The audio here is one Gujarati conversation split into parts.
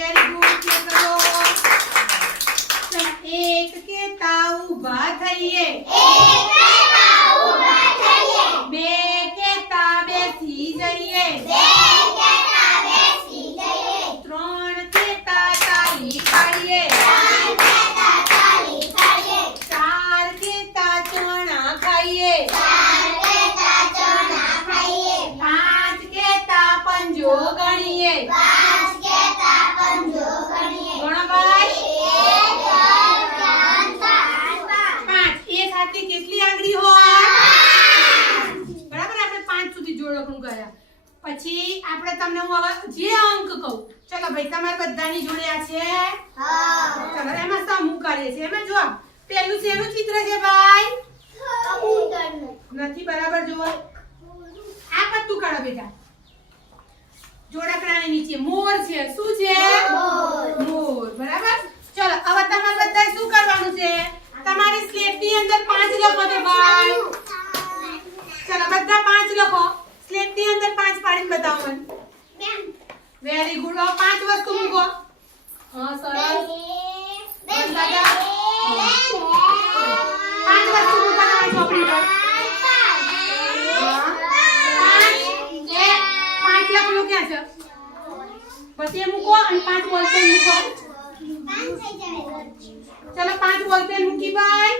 વેરી ગુડ કે કરો ચલો એક કેતા ઊભા થઈએ બે કેતા બેસી જઈએ ત્રણ કેતા તાળી પાડીએ ચાર કેતા ચણા ખાઈએ પાંચ કેતા પંજો ગણીએ ગણો ભાઈ પાંચ એક હાથે કેટલી આંગળી હોય બરાબર આપણે પાંચ સુધી જોડકું કર્યા પછી આપણે તમને હું હવે જે અંક કહું ચલો ભાઈ તમારે બધાની જોડે આ છે ચલો એમાં સમૂહ કરીએ છીએ એમાં જો પેલું શેનું ચિત્ર છે ભાઈ નથી બરાબર જુઓ આ પત્તું કાઢો બેટા જોડકણાની નીચે મોર છે શું છે મોર બરાબર ચલો હવે તમારે બધાએ શું કરવાનું છે તમારી સ્લેટની અંદર 5 લખો છે ભાઈ ચલો બધા 5 લખો સ્લેટની અંદર 5 પાડીને બતાવો મને વેરી ગુડ હવે 5 વસ્તુ મૂકો હા સરસ બસ દાદા 5 વસ્તુ મૂકો તમારી ચોપડી પર 5 લખો ક્યાં છે પછી એ મૂકો અને 5 બોલપેન મૂકો ચલો 5 બોલપેન મૂકી ભાઈ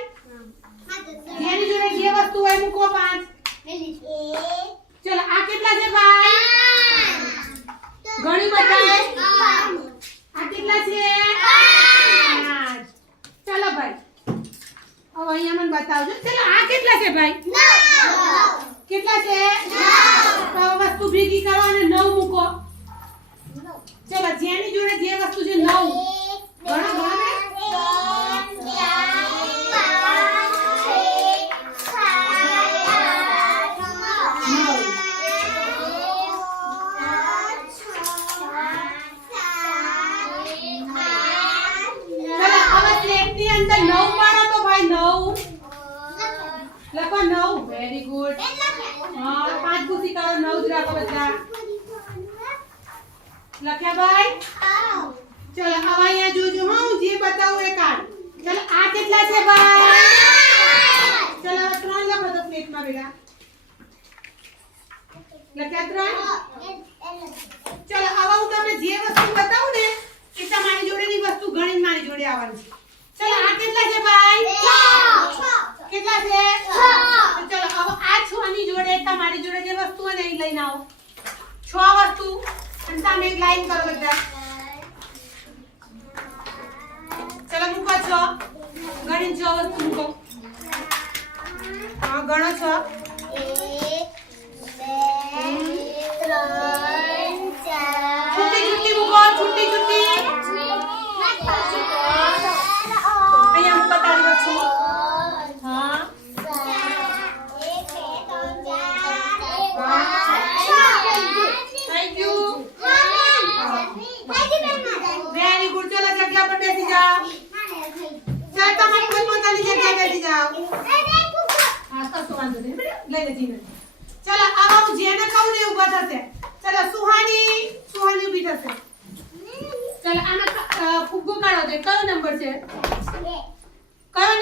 જેની જોડે જે વસ્તુ હોય મૂકો 5 ચલો આ કેટલા છે ભાઈ ઘણી બતાય આ કેટલા છે 5 ચલો ભાઈ હવે અહીંયા મને બતાવજો ચલો આ કેટલા છે ભાઈ 9 કેટલા છે 9 તો વસ્તુ ભેગી કરો અને 9 મૂકો ચલો જેની જોડે જે વસ્તુ છે 9 ઘણો ઘણો અંદર 9 પાડો તો ભાઈ 9 લખો 9 વેરી ગુડ હા 5 પૂછી કરો 9 જ રાખો બધા લખ્યા ભાઈ ચલો હવે અહીંયા જોજો હું જે બતાવું એ કાઢ ચલો આ કેટલા છે ભાઈ ચલો હવે 3 લખો તો પ્લેટમાં બેટા લખ્યા 3 ચલો હવે હું તમને જે વસ્તુ બતાવું ને એ તમારી જોડેની વસ્તુ ગણીને મારી જોડે આવવાની છે ચલો આ કેટલા છે ભાઈ 6 કેટલા છે 6 ચલો હવે આ 6 ની જોડે તમારી જોડે જે વસ્તુ હોય ને એ લઈને આવો 6 વસ્તુ અને તમે એક લાઈન કરો બધા ચલો મૂકો 6 ગણીને 6 વસ્તુ મૂકો હા ગણો 6 1 2 3 4 છૂટી મૂકો છૂટી અહીંયા હું બતાવી દઉં છું હા થેન્ક યુ વેરી ગુડ ચલો જગ્યા પર બેસી જાઓ ચાલ તમારી પોતાની જગ્યાએ બેસી જાઓ હા કશું વાંધો નહીં બેટા લઈ લેજી ચલો આવા હું જેને કહું ને ઊભા થશે ચલો સુહાની ઊભી થશે ચલો આમાં ફુગ્ગો કાઢો દે કયો નંબર છે કયો નંબર